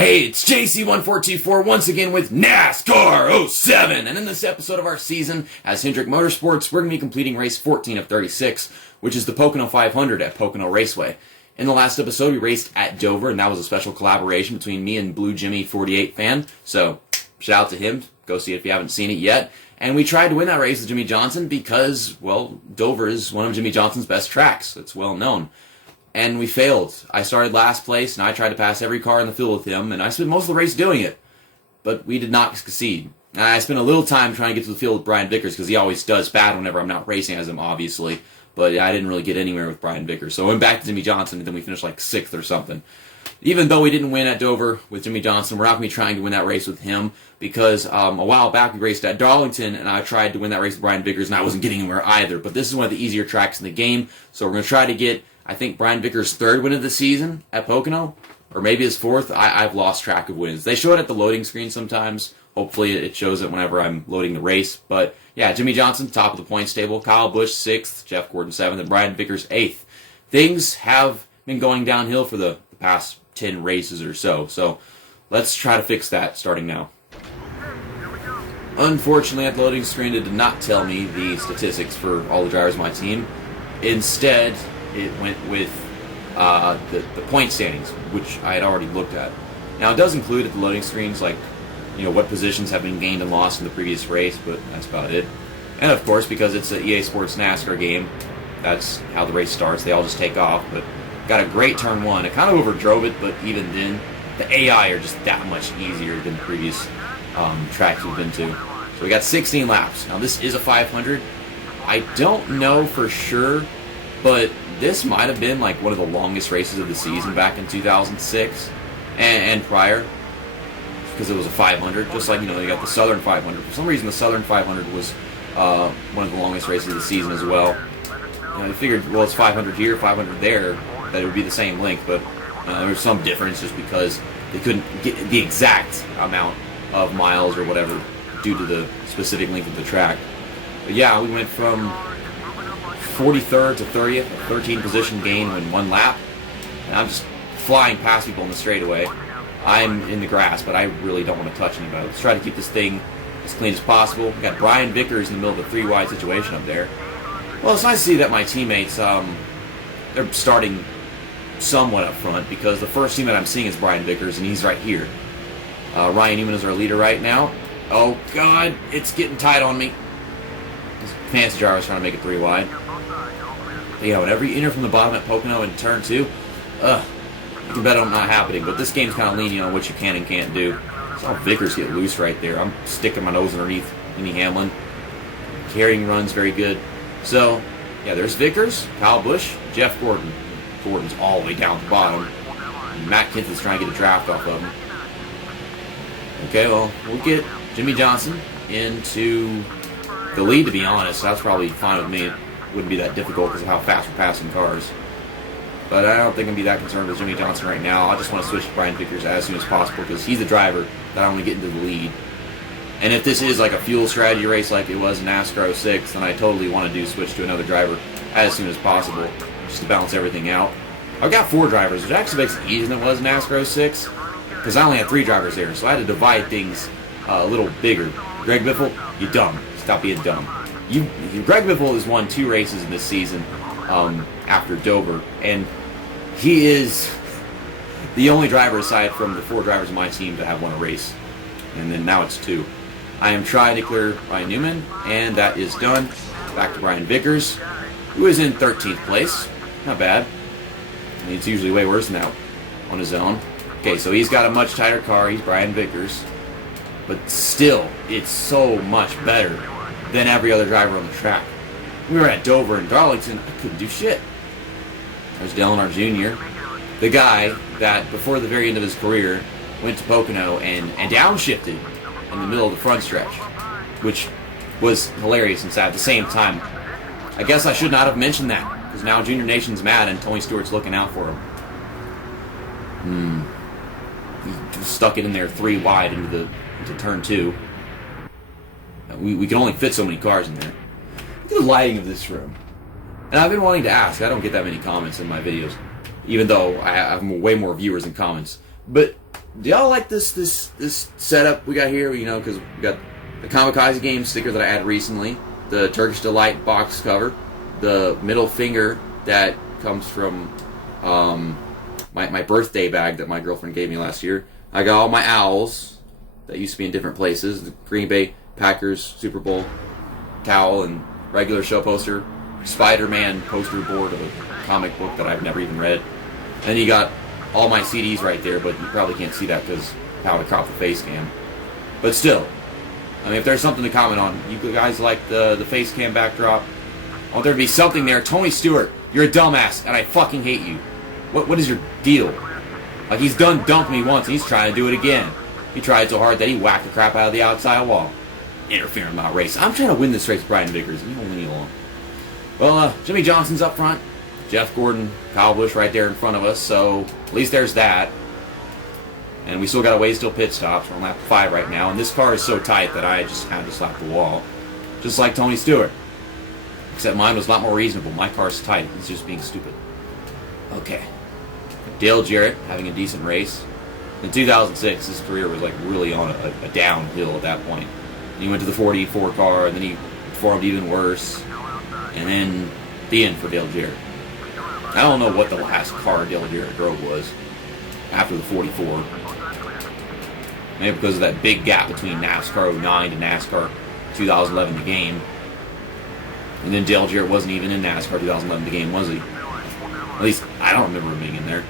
Hey, it's JC1424 once again with NASCAR 07, and in this episode of our season as Hendrick Motorsports, we're going to be completing race 14 of 36, which is the Pocono 500 at Pocono Raceway. In the last episode, we raced at Dover, and that was a special collaboration between me and Blue Jimmy 48 fan, so shout out to him. Go see it if you haven't seen it yet. And we tried to win that race with Jimmy Johnson because, well, Dover is one of Jimmy Johnson's best tracks. It's well known. And we failed. I started last place, and I tried to pass every car in the field with him, and I spent most of the race doing it. But we did not succeed. And I spent a little time trying to get to the field with Brian Vickers, because he always does bad whenever I'm not racing as him, obviously. But I didn't really get anywhere with Brian Vickers. So I went back to Jimmy Johnson, and then we finished like 6th or something. Even though we didn't win at Dover with Jimmy Johnson, we're not going to be trying to win that race with him, because a while back we raced at Darlington, and I tried to win that race with Brian Vickers, and I wasn't getting anywhere either. But this is one of the easier tracks in the game, so we're going to try to get, I think, Brian Vickers' 3rd win of the season at Pocono, or maybe his 4th. I've lost track of wins. They show it at the loading screen sometimes. Hopefully it shows it whenever I'm loading the race. But yeah, Jimmy Johnson, top of the points table. Kyle Busch, 6th. Jeff Gordon, 7th. And Brian Vickers, 8th. Things have been going downhill for the past 10 races or so. So let's try to fix that starting now. Unfortunately, at the loading screen, it did not tell me the statistics for all the drivers on my team. Instead, it went with the point standings, which I had already looked at. Now, it does include at the loading screens, like, you know, what positions have been gained and lost in the previous race, but that's about it. And, of course, because it's an EA Sports NASCAR game, that's how the race starts. They all just take off, but got a great turn 1. It kind of overdrove it, but even then, the AI are just that much easier than previous tracks we've been to. So we got 16 laps. Now, this is a 500. I don't know for sure, but this might have been like one of the longest races of the season back in 2006 and prior, because it was a 500. Just like, you know, you got the Southern 500. For some reason, the Southern 500 was one of the longest races of the season as well. You know, I figured, well, it's 500 here, 500 there, that it would be the same length, but there was some difference just because they couldn't get the exact amount of miles or whatever due to the specific length of the track. But yeah, we went from 43rd to 30th, a 13 position gain in 1 lap. And I'm just flying past people in the straightaway. I'm in the grass, but I really don't want to touch anybody. Let's try to keep this thing as clean as possible. We got Brian Vickers in the middle of a 3-wide situation up there. Well, it's nice to see that my teammates, they're starting somewhat up front, because the first team that I'm seeing is Brian Vickers, and he's right here. Ryan Newman is our leader right now. Oh, God, it's getting tight on me. This fancy driver's trying to make it 3-wide. But yeah, whenever you enter from the bottom at Pocono in turn 2, you can bet on not happening. But this game's kind of lenient on what you can and can't do. Saw Vickers get loose right there. I'm sticking my nose underneath Denny Hamlin. Carrying runs very good. So, yeah, there's Vickers, Kyle Busch, Jeff Gordon. Gordon's all the way down at the bottom. And Matt Kenseth's trying to get a draft off of him. Okay, well, we'll get Jimmy Johnson into the lead, to be honest. That's probably fine with me. It wouldn't be that difficult because of how fast we're passing cars. But I don't think I'm going to be that concerned with Jimmy Johnson right now. I just want to switch to Brian Vickers as soon as possible, because he's the driver that I want to get into the lead. And if this is like a fuel strategy race like it was in NASCAR 06, then I totally want to switch to another driver as soon as possible, just to balance everything out. I've got 4 drivers, which actually makes it easier than it was in NASCAR 06, because I only had 3 drivers there, so I had to divide things a little bigger. Greg Biffle, you dumb. Stop being dumb. Greg Biffle has won 2 races in this season after Dover, and he is the only driver aside from the 4 drivers on my team to have won a race. And then now it's 2. I am trying to clear Ryan Newman, and that is done. Back to Brian Vickers, who is in 13th place. Not bad. I mean, it's usually way worse than that on his own. Okay, so he's got a much tighter car. He's Brian Vickers. But still, it's so much better than every other driver on the track. We were at Dover and Darlington. I couldn't do shit. There's Delenar Jr., the guy that, before the very end of his career, went to Pocono and downshifted in the middle of the front stretch, which was hilarious and sad at the same time. I guess I should not have mentioned that, because now Junior Nation's mad and Tony Stewart's looking out for him. He just stuck it in there 3-wide into turn 2. We can only fit so many cars in there. Look at the lighting of this room. And I've been wanting to ask, I don't get that many comments in my videos, even though I have way more viewers than comments. But do y'all like this setup we got here? You know, because we got the Kamikaze Game sticker that I added recently, the Turkish Delight box cover, the middle finger that comes from my birthday bag that my girlfriend gave me last year. I got all my owls that used to be in different places, the Green Bay Packers Super Bowl towel and regular show poster, Spider-Man poster board of a comic book that I've never even read. And you got all my CDs right there, but you probably can't see that because how to crop the face cam. But still, I mean, if there's something to comment on, you guys like the face cam backdrop? I want there to be something there. Tony Stewart, you're a dumbass, and I fucking hate you. What is your deal? Like, he's done dumped me once, and he's trying to do it again. He tried so hard that he whacked the crap out of the outside wall. Interfering in my race. I'm trying to win this race, Brian Vickers. You don't leave me alone. Well, Jimmy Johnson's up front. Jeff Gordon, Kyle Busch right there in front of us, so at least there's that. And we still got a ways till pit stops. We're on lap 5 right now, and this car is so tight that I just had to slap the wall. Just like Tony Stewart. Except mine was a lot more reasonable. My car's tight. He's just being stupid. Okay. Dale Jarrett having a decent race. In 2006, his career was like really on a downhill at that point. He went to the 44 car, and then he performed even worse. And then the end for Dale Jarrett. I don't know what the last car Dale Jarrett drove was after the 44. Maybe because of that big gap between NASCAR 09 to NASCAR 2011 the game. And then Dale Jarrett wasn't even in NASCAR 2011 the game, was he? At least, I don't remember him being in there.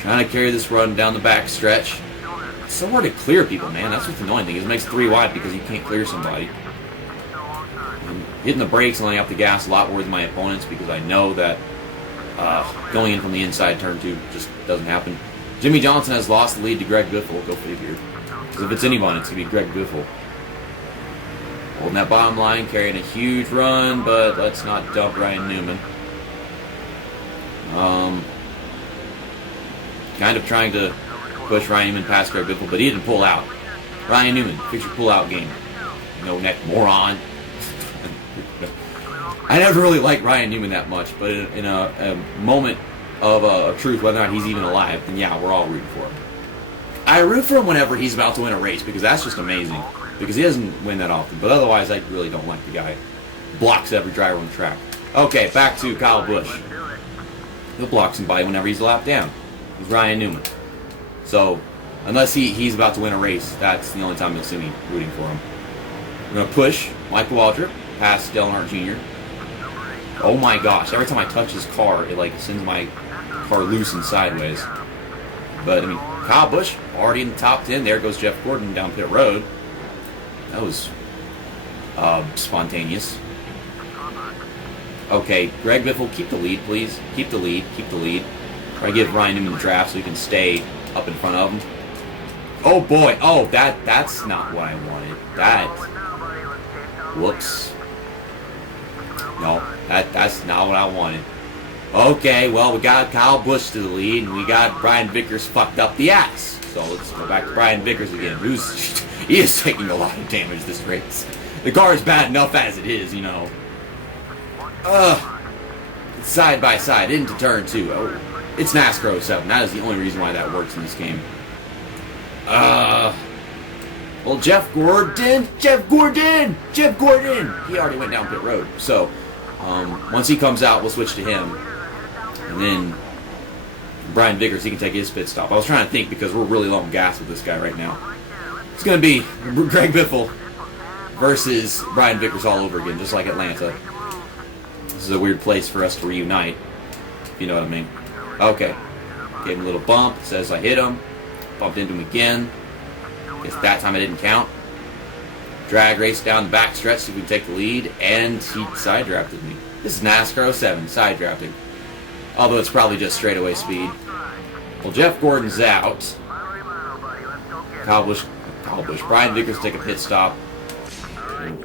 Trying to carry this run down the back stretch. It's so hard to clear people, man. That's what's the annoying thing. It makes 3 wide because you can't clear somebody. I'm hitting the brakes and laying off the gas a lot more than my opponents because I know that going in from the inside turn 2 just doesn't happen. Jimmy Johnson has lost the lead to Greg Biffle. Go figure. Because if it's anyone, it's going to be Greg Biffle. Holding that bottom line, carrying a huge run, but let's not dump Ryan Newman. Kind of trying to push Ryan Newman past Greg Biffle, but he didn't pull out. Ryan Newman, fix your pull-out game. No neck moron. I never really liked Ryan Newman that much, but in a moment of truth, whether or not he's even alive, then yeah, we're all rooting for him. I root for him whenever he's about to win a race, because that's just amazing. Because he doesn't win that often, but otherwise I really don't like the guy. Blocks every driver on the track. Okay, back to Kyle Busch. He'll block somebody whenever he's a lap down. He's Ryan Newman. So, unless he's about to win a race, that's the only time you'll see me rooting for him. We're going to push Michael Waltrip past Dale Earnhardt Jr. Oh my gosh, every time I touch his car, it like sends my car loose and sideways. But, I mean, Kyle Busch already in the top 10. There goes Jeff Gordon down pit road. That was spontaneous. Okay, Greg Biffle, keep the lead, please. Keep the lead, keep the lead. Try to give Ryan Newman the draft so he can stay up in front of him. Oh boy, oh, that's not what I wanted. Whoops. No, that's not what I wanted. Okay, well, we got Kyle Busch to the lead, and we got Brian Vickers fucked up the ass. So let's go back to Brian Vickers again, he is taking a lot of damage this race. The car is bad enough as it is, you know. Side by side into turn 2. Oh, it's NASCAR 07. That is the only reason why that works in this game. Well, Jeff Gordon! He already went down pit road. So, once he comes out, we'll switch to him. And then Brian Vickers, he can take his pit stop. I was trying to think because we're really low on gas with this guy right now. It's going to be Greg Biffle versus Brian Vickers all over again, just like Atlanta. This is a weird place for us to reunite, if you know what I mean. Okay. Gave him a little bump. Says I hit him. Bumped into him again. Guess that time I didn't count. Drag race down the back stretch so we can take the lead, and he side drafted me. This is NASCAR 07, side drafting. Although it's probably just straightaway speed. Well, Jeff Gordon's out. Kyle Busch, Brian Vickers take a pit stop.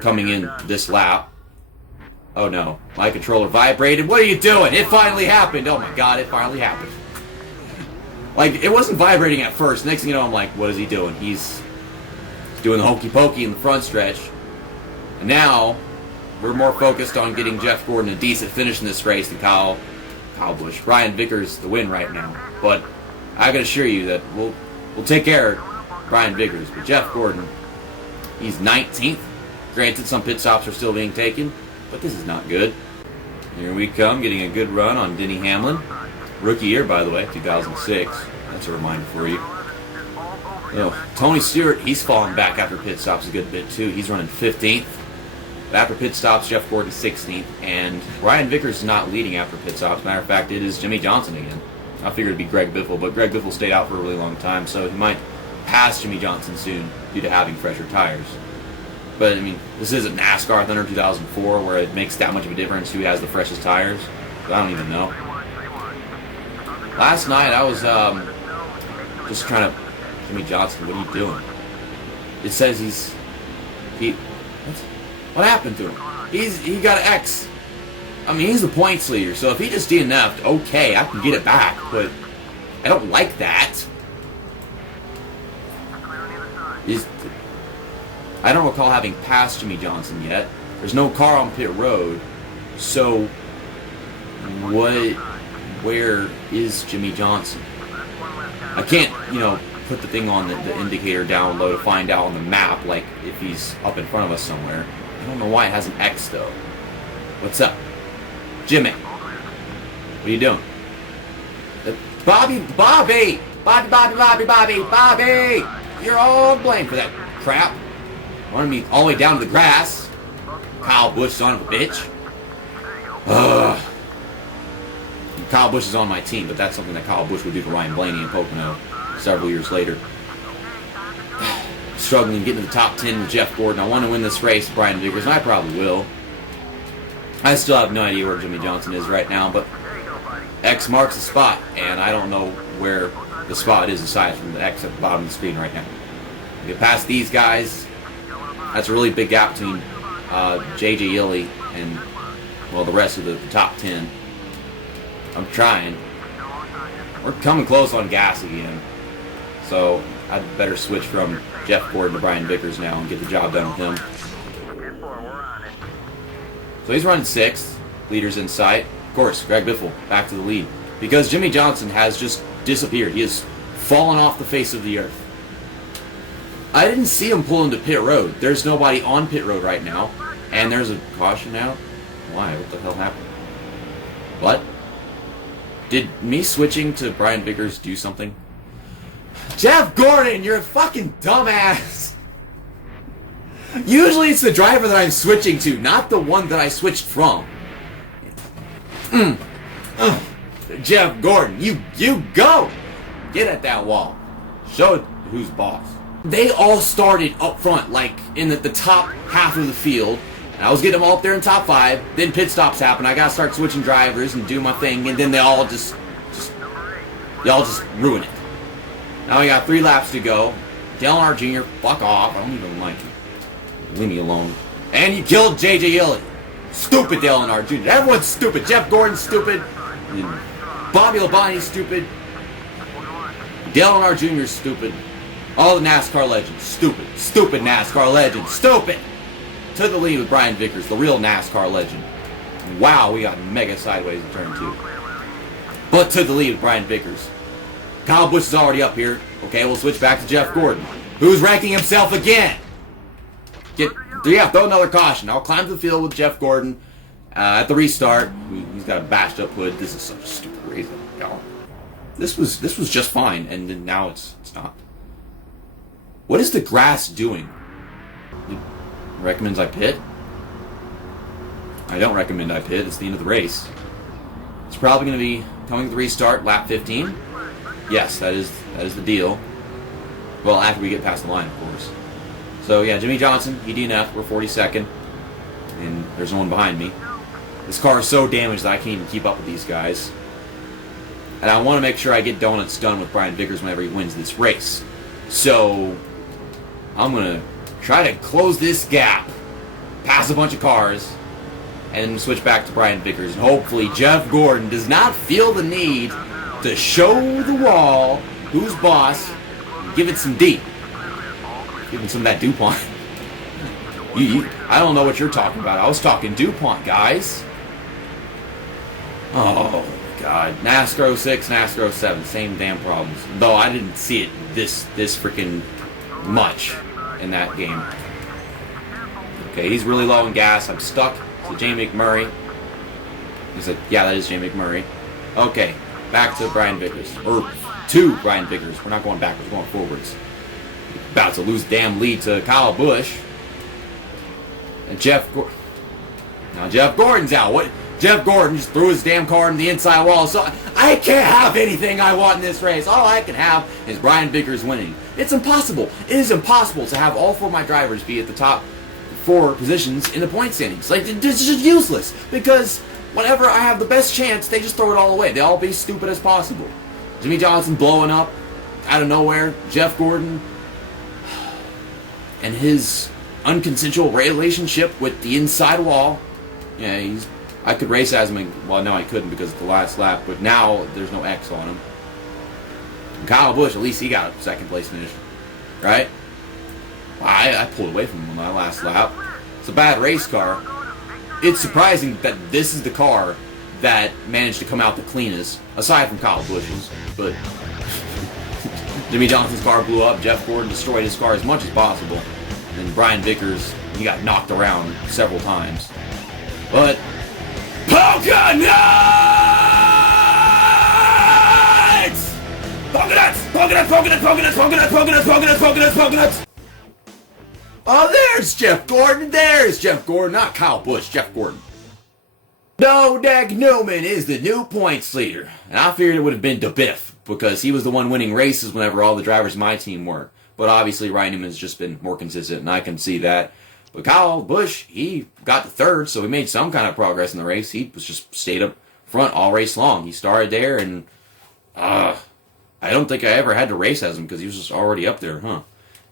Coming in this lap. Oh no, my controller vibrated. What are you doing? It finally happened. Oh my god, it finally happened. Like, it wasn't vibrating at first. Next thing you know, I'm like, what is he doing? He's doing the hokey pokey in the front stretch. And now, we're more focused on getting Jeff Gordon a decent finish in this race than Kyle Busch. Brian Vickers the win right now. But I can assure you that will take care of Brian Vickers. But Jeff Gordon, he's 19th. Granted, some pit stops are still being taken, but this is not good. Here we come, getting a good run on Denny Hamlin. Rookie year, by the way, 2006. That's a reminder for you. Tony Stewart, he's fallen back after pit stops a good bit too. He's running 15th. But after pit stops, Jeff Gordon 16th. And Brian Vickers is not leading after pit stops. Matter of fact, it is Jimmy Johnson again. I figured it'd be Greg Biffle, but Greg Biffle stayed out for a really long time, so he might pass Jimmy Johnson soon due to having fresher tires. But, I mean, this isn't NASCAR Thunder 2004 where it makes that much of a difference who has the freshest tires. But I don't even know. Last night, I was just trying to... Jimmy Johnson, what are you doing? It says what happened to him? He got an X. I mean, he's the points leader, so if he just DNF'd, okay, I can get it back, but I don't like that. I don't recall having passed Jimmy Johnson yet. There's no car on pit road, so where is Jimmy Johnson? I can't, put the thing on the indicator down low to find out on the map, like if he's up in front of us somewhere. I don't know why it has an X though. What's up? Jimmy, what are you doing? Bobby! You're all blamed for that crap. Wanted me all the way down to the grass. Kyle Busch, son of a bitch. Kyle Busch is on my team, but that's something that Kyle Busch would do for Ryan Blaney in Pocono several years later. Struggling getting to the top 10 with Jeff Gordon. I want to win this race, Brian Vickers, and I probably will. I still have no idea where Jimmy Johnson is right now, but X marks the spot, and I don't know where the spot is aside from the X at the bottom of the screen right now. We get past these guys. That's a really big gap between J.J. Yeley and, well, the rest of the top 10. I'm trying. We're coming close on gas again. So I'd better switch from Jeff Gordon to Brian Vickers now and get the job done with him. So he's running 6th. Leaders in sight. Of course, Greg Biffle back to the lead. Because Jimmy Johnson has just disappeared. He has fallen off the face of the earth. I didn't see him pull into pit road. There's nobody on pit road right now. And there's a caution out. Why? What the hell happened? What? Did me switching to Brian Vickers do something? Jeff Gordon, you're a fucking dumbass! Usually it's the driver that I'm switching to, not the one that I switched from. Jeff Gordon, you go! Get at that wall. Show who's boss. They all started up front, like in the top half of the field. And I was getting them all up there in top 5. Then pit stops happen. I gotta start switching drivers and do my thing, and then they all just ruin it. Now we got 3 laps to go. Dale Earnhardt Jr., fuck off. I don't even like you. Leave me alone. And you killed J.J. Yeley. Stupid Dale Earnhardt Jr. Everyone's stupid. Jeff Gordon's stupid. Bobby Labonte's stupid. Dale Earnhardt Jr. is stupid. All the NASCAR legends. Stupid. Stupid NASCAR legends. Stupid. To the lead with Brian Vickers, the real NASCAR legend. Wow, we got mega sideways in turn 2. But to the lead with Brian Vickers. Kyle Busch is already up here. Okay, we'll switch back to Jeff Gordon, who's ranking himself again. Throw another caution. I'll climb to the field with Jeff Gordon at the restart. He's got a bashed up hood. This is such a stupid race. This was just fine, and then now it's not. What is the grass doing? It recommends I pit? I don't recommend I pit. It's the end of the race. It's probably going to be coming to the restart, lap 15. Yes, that is the deal. Well, after we get past the line, of course. So, yeah, Jimmy Johnson, he DNF'd. We're 42nd. And there's no one behind me. This car is so damaged that I can't even keep up with these guys. And I want to make sure I get donuts done with Brian Vickers whenever he wins this race. So, I'm going to try to close this gap, pass a bunch of cars, and then switch back to Brian Vickers. And hopefully Jeff Gordon does not feel the need to show the wall who's boss and give it some D. Give him some of that DuPont. I don't know what you're talking about. I was talking DuPont, guys. Oh, God. God. NASCAR 06, NASCAR 07, same damn problems. Though I didn't see it this freaking much in that game. Okay, he's really low in gas. I'm stuck to Jamie McMurray. He said, yeah, that is Jamie McMurray. Okay, back to Brian Vickers. Or to Brian Vickers. We're not going backwards, we're going forwards. About to lose the damn lead to Kyle Busch. And now Jeff Gordon's out. What? Jeff Gordon just threw his damn car in the inside wall. So I can't have anything I want in this race. All I can have is Brian Vickers winning. It's impossible. It is impossible to have all 4 of my drivers be at the top 4 positions in the point standings. Like, it's just useless. Because whenever I have the best chance, they just throw it all away. They all be stupid as possible. Jimmy Johnson blowing up out of nowhere. Jeff Gordon and his unconsensual relationship with the inside wall. Yeah, I could race as him. Well, no, I couldn't because of the last lap. But now there's no X on him. And Kyle Busch, at least he got a second place finish, right? I pulled away from him on that last lap. It's a bad race car. It's surprising that this is the car that managed to come out the cleanest, aside from Kyle Busch's. But Jimmy Johnson's car blew up. Jeff Gordon destroyed his car as much as possible. And Brian Vickers, he got knocked around several times. But Pocono! Poconuts! Oh, there's Jeff Gordon. There's Jeff Gordon. Not Kyle Busch, Jeff Gordon. No, Dag Newman is the new points leader. And I figured it would have been DeBiff because he was the one winning races whenever all the drivers in my team were. But obviously Ryan Newman's just been more consistent, and I can see that. But Kyle Busch, he got to 3rd, so he made some kind of progress in the race. He was just stayed up front all race long. He started there, and I don't think I ever had to race as him because he was just already up there, huh?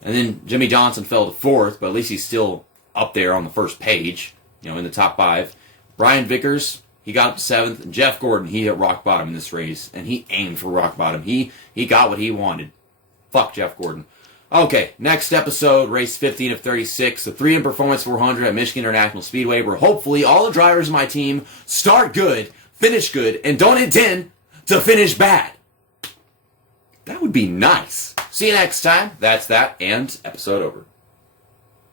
And then Jimmy Johnson fell to 4th, but at least he's still up there on the first page, in the top 5. Brian Vickers, he got up to 7th, and Jeff Gordon, he hit rock bottom in this race, and he aimed for rock bottom. He got what he wanted. Fuck Jeff Gordon. Okay, next episode, race 15 of 36, the 3M Performance 400 at Michigan International Speedway, where hopefully all the drivers of my team start good, finish good, and don't intend to finish bad. That would be nice. See you next time. That's that, and episode over.